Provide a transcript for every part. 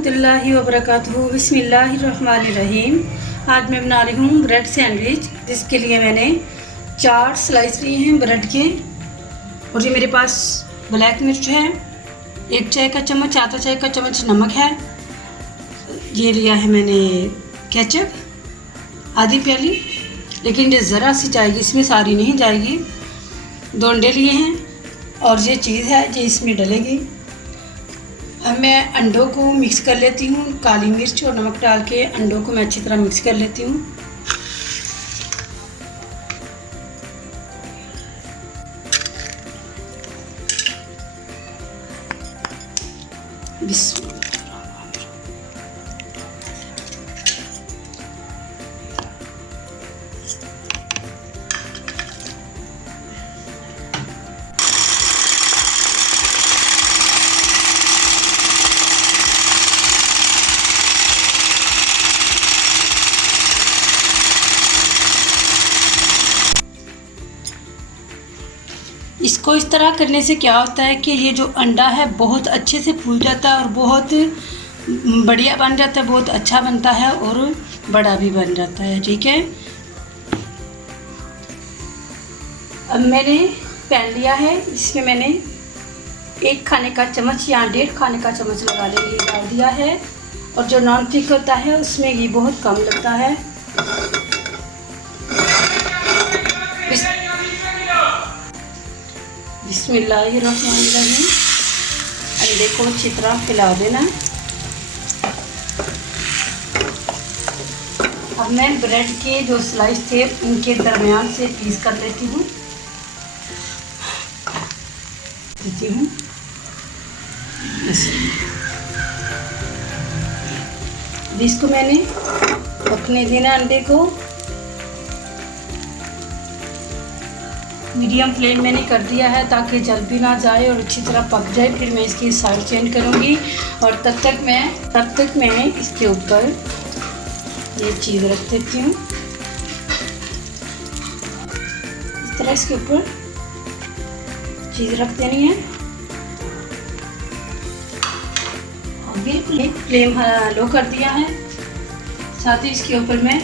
रहमतुल्लाहि व बरकातुहू। बिस्मिल्लाहिर्रहमानिर्रहीम। आज मैं बना रही हूँ ब्रेड सैंडविच, जिसके लिए मैंने 4 स्लाइस लिए हैं ब्रेड के। और ये मेरे पास ब्लैक मिर्च है, 1 चाय का चम्मच, आधा चाय का चम्मच नमक है। ये लिया है मैंने केचप, आधी प्याली, लेकिन ये ज़रा सी जाएगी, इसमें सारी नहीं जाएगी। 2 अंडे लिए हैं और ये चीज़ है जो इसमें डलेगी। अब मैं अंडों को मिक्स कर लेती हूँ। काली मिर्च और नमक डाल के अंडों को मैं अच्छी तरह मिक्स कर लेती हूँ। इसको इस तरह करने से क्या होता है कि ये जो अंडा है बहुत अच्छे से फूल जाता है और बहुत बढ़िया बन जाता है, बहुत अच्छा बनता है और बड़ा भी बन जाता है। ठीक है, अब मैंने पैन लिया है, इसमें मैंने 1 खाने का चम्मच या 1.5 खाने का चम्मच लगा ले डाल दिया है। और जो नॉन स्टिक होता है उसमें घी बहुत कम लगता है। बिस्मिल्लाहिर्रहमानिर्रहीम। अंडे को अच्छी तरह फैला देना। अब मैं ब्रेड के जो स्लाइस थे उनके दरमियान से पीस कर लेती हूँ। इसको मैंने पकने देना अंडे को। मीडियम फ्लेम मैंने कर दिया है ताकि जल भी ना जाए और अच्छी तरह पक जाए। फिर मैं इसकी साइड चेंज करूँगी और तब तक मैं इसके ऊपर ये चीज़ रख देती हूँ। इस तरह इसके ऊपर चीज़ रख देनी है और बिल्कुल फ्लेम लो कर दिया है। साथ ही इसके ऊपर मैं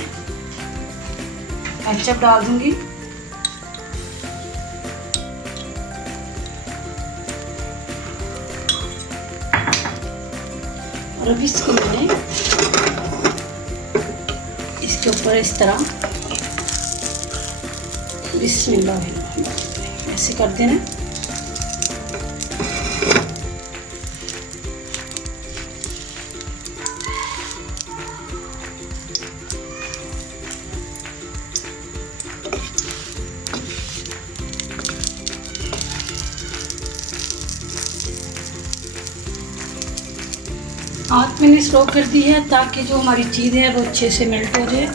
केचप डाल दूँगी। और अब इसको मैंने इसके ऊपर इस तरह बिस्मिल्लाह ऐसे कर देना। आँच मैंने स्लो कर दी है ताकि जो हमारी चीज़ है वो अच्छे से मेल्ट हो जाए।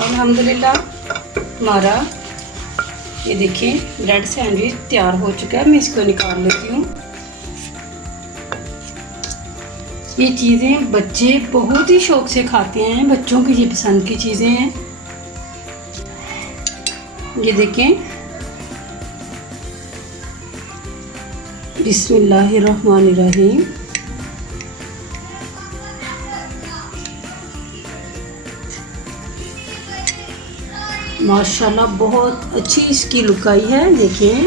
अल्हम्दुलिल्लाह हमारा ये देखिए ब्रेड सैंडविच तैयार हो चुका है। मैं इसको निकाल लेती हूँ। ये चीज़ें बच्चे बहुत ही शौक से खाते हैं, बच्चों की ये पसंद की चीज़ें हैं। ये देखें, बिस्मिल्लाहिर्रहमानिर्रहीम। माशाल्लाह बहुत अच्छी इसकी लुक आई है, देखें।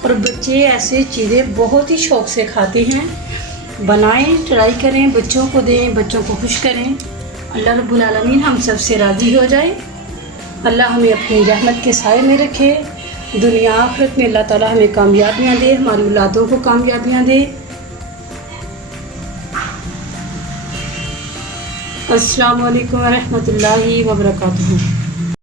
और बच्चे ऐसे चीज़ें बहुत ही शौक़ से खाते हैं। बनाएं, ट्राई करें, बच्चों को दें, बच्चों को खुश करें। अल्लाह रब्बुल आलमीन हम सब से राज़ी हो जाए। अल्लाह हमें अपनी रहमत के साए में रखे। दुनिया आखिरत में अल्लाह ताला हमें कामयाबियाँ दे, हमारी औलादों को कामयाबियाँ दे। अस्सलाम वालेकुम रहमतुल्लाहि व बरकातुहू।